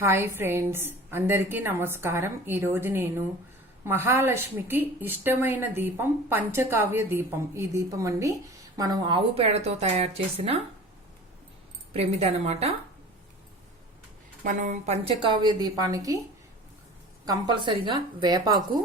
Hi friends అందరికీ నమస్కారం. ఈరోజు నేను మహాలక్ష్మికి ఇష్టమైన దీపం పంచకావ్య దీపం. ఈ దీపం అండి మనం ఆవు పేడతో తయారు చేసిన ప్రమిద అనమాట మనం పంచకావ్య దీపానికి కంపల్సరిగా వేపాకు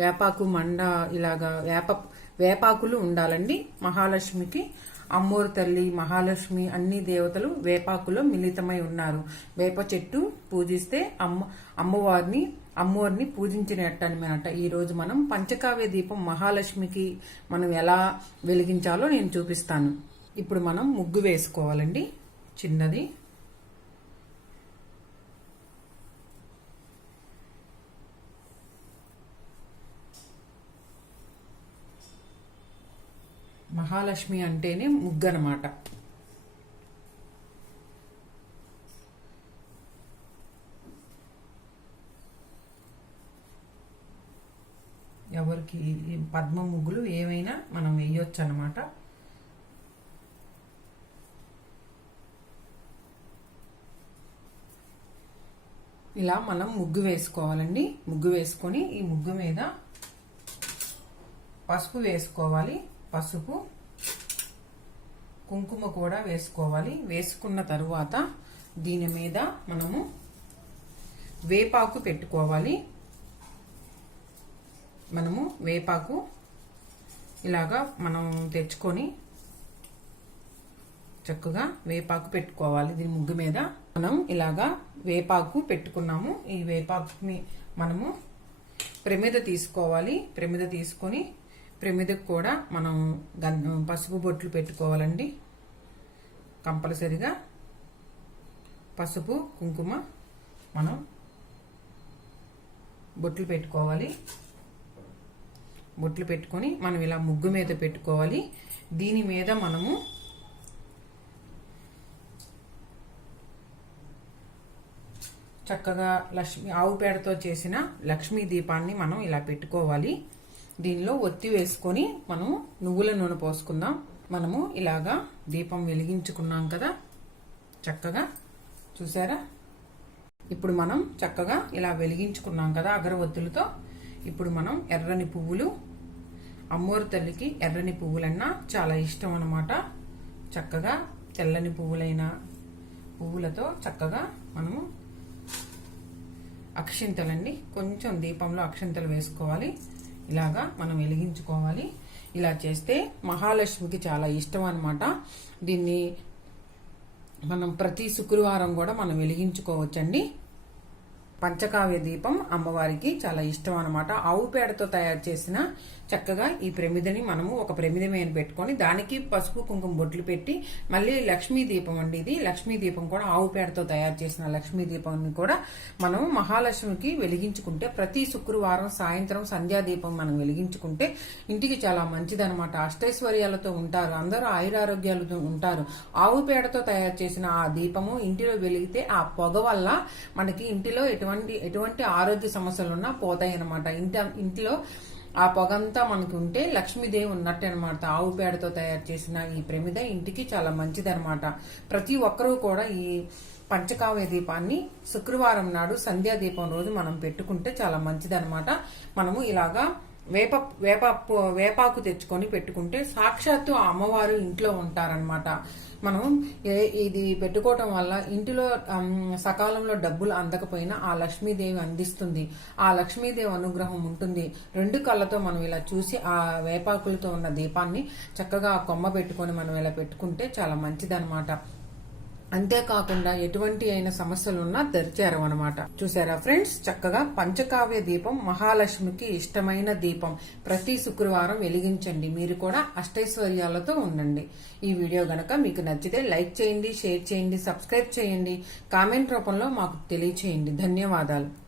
వేపాకు మండ ఇలాగా వేప వేపాకులు ఉండాలండి. మహాలక్ష్మికి అమ్మోరు తల్లి మహాలక్ష్మి అన్ని దేవతలు వేపాకులో మిళితమై ఉన్నారు. వేప చెట్టు పూజిస్తే అమ్మ అమ్మవారిని అమ్మవారిని పూజించినట్టు అనమాట మనం పంచకావ్య దీపం మహాలక్ష్మికి మనం ఎలా వెలిగించాలో నేను చూపిస్తాను. ఇప్పుడు మనం ముగ్గు వేసుకోవాలండి. చిన్నది. మహాలక్ష్మి అంటేనే ముగ్గు అనమాట ఎవరికి పద్మ ముగ్గులు ఏమైనా మనం వేయొచ్చు అనమాట ఇలా మనం ముగ్గు వేసుకోవాలండి. ముగ్గు వేసుకొని ఈ ముగ్గు మీద పసుపు వేసుకోవాలి. పసుపు కుంకుమ కూడా వేసుకోవాలి. వేసుకున్న తరువాత దీని మీద మనము వేపాకు పెట్టుకోవాలి. మనము వేపాకు ఇలాగా మనం తెచ్చుకొని చక్కగా వేపాకు పెట్టుకోవాలి. దీని ముగ్గు మీద మనం ఇలాగా వేపాకు పెట్టుకున్నాము. ఈ వేపాకుని మనము ప్రమిద తీసుకోవాలి. ప్రమిద తీసుకొని ప్రమిదకు కూడా మనం పసుపు బొట్లు పెట్టుకోవాలండి. కంపల్సరిగా పసుపు కుంకుమ మనం బొట్లు పెట్టుకోవాలి. బొట్లు పెట్టుకొని మనం ఇలా ముగ్గు మీద పెట్టుకోవాలి. దీని మీద మనము చక్కగా లక్ష్మి ఆవు పేడతో చేసిన లక్ష్మీ దీపాన్ని మనం ఇలా పెట్టుకోవాలి. దీనిలో ఒత్తి వేసుకొని మనము నువ్వుల నూనె పోసుకుందాం. మనము ఇలాగా దీపం వెలిగించుకున్నాం కదా? చక్కగా. చూసారా? ఇప్పుడు మనం చక్కగా ఇలా వెలిగించుకున్నాం కదా అగరవత్తులతో? ఇప్పుడు మనం ఎర్రని పువ్వులు అమ్మోరు తల్లికి ఎర్రని పువ్వులన్నా చాలా ఇష్టం అనమాట చక్కగా తెల్లని పువ్వులైన పువ్వులతో చక్కగా మనము అక్షింతలండి కొంచెం దీపంలో అక్షింతలు వేసుకోవాలి. ఇలాగా మనం వెలిగించుకోవాలి. ఇలా చేస్తే మహాలక్ష్మికి చాలా ఇష్టం అనమాట దీన్ని మనం ప్రతి శుక్రవారం కూడా మనం వెలిగించుకోవచ్చండి. పంచకావ్య దీపం అమ్మవారికి చాలా ఇష్టం అనమాట ఆవు పేడతో తయారు చేసిన చక్కగా ఈ ప్రమిదని మనము ఒక ప్రమిద మీద పెట్టుకొని దానికి పసుపు కుంకుమ బొట్లు పెట్టి మళ్ళీ లక్ష్మీ దీపం అండి ఇది. లక్ష్మీ దీపం కూడా ఆవు పేడతో తయారు చేసిన లక్ష్మీ దీపం కూడా మనం మహాలక్ష్మికి వెలిగించుకుంటే ప్రతి శుక్రవారం సాయంత్రం సంధ్యా దీపం మనం వెలిగించుకుంటే ఇంటికి చాలా మంచిదనమాట అష్టైశ్వర్యాలతో ఉంటారు అందరూ ఆయురారోగ్యాలతో ఉంటారు. ఆవు పేడతో తయారు చేసిన ఆ దీపము ఇంటిలో వెలిగితే ఆ పొగ వల్ల మనకి ఇంటిలో ఎటువంటి ఎటువంటి ఆరోగ్య సమస్యలు ఉన్నా పోతాయి అనమాట ఇంట ఇంట్లో ఆ పొగంతా మనకు ఉంటే లక్ష్మీదేవి ఉన్నట్టు అనమాట ఆవు పేడతో తయారు చేసిన ఈ ప్రమిద ఇంటికి చాలా మంచిదనమాట ప్రతి ఒక్కరూ కూడా ఈ పంచకావ్య దీపాన్ని శుక్రవారం నాడు సంధ్యా దీపం రోజు మనం పెట్టుకుంటే చాలా మంచిదనమాట మనము ఇలాగా వేప వేప వేపాకు తెచ్చుకొని పెట్టుకుంటే సాక్షాత్తు ఆ అమ్మవారు ఇంట్లో ఉంటారనమాట మనం ఇది పెట్టుకోవటం వల్ల ఇంటిలో సకాలంలో డబ్బులు అందకపోయినా ఆ లక్ష్మీదేవి అందిస్తుంది. ఆ లక్ష్మీదేవి అనుగ్రహం ఉంటుంది. రెండు కళ్ళతో మనం ఇలా చూసి ఆ వేపాకులతో ఉన్న దీపాన్ని చక్కగా కొమ్మ పెట్టుకొని మనం ఇలా పెట్టుకుంటే చాలా మంచిదనమాట అంతేకాకుండా ఎటువంటి అయిన సమస్యలున్నా తెరిచారు అనమాట చూసారా ఫ్రెండ్స్? చక్కగా పంచకావ్య దీపం మహాలక్ష్మికి ఇష్టమైన దీపం. ప్రతి శుక్రవారం వెలిగించండి. మీరు కూడా అష్టైశ్వర్యాలతో ఉండండి. ఈ వీడియో గనక మీకు నచ్చితే లైక్ చేయండి షేర్ చేయండి సబ్స్క్రైబ్ చేయండి. కామెంట్ రూపంలో మాకు తెలియచేయండి. ధన్యవాదాలు.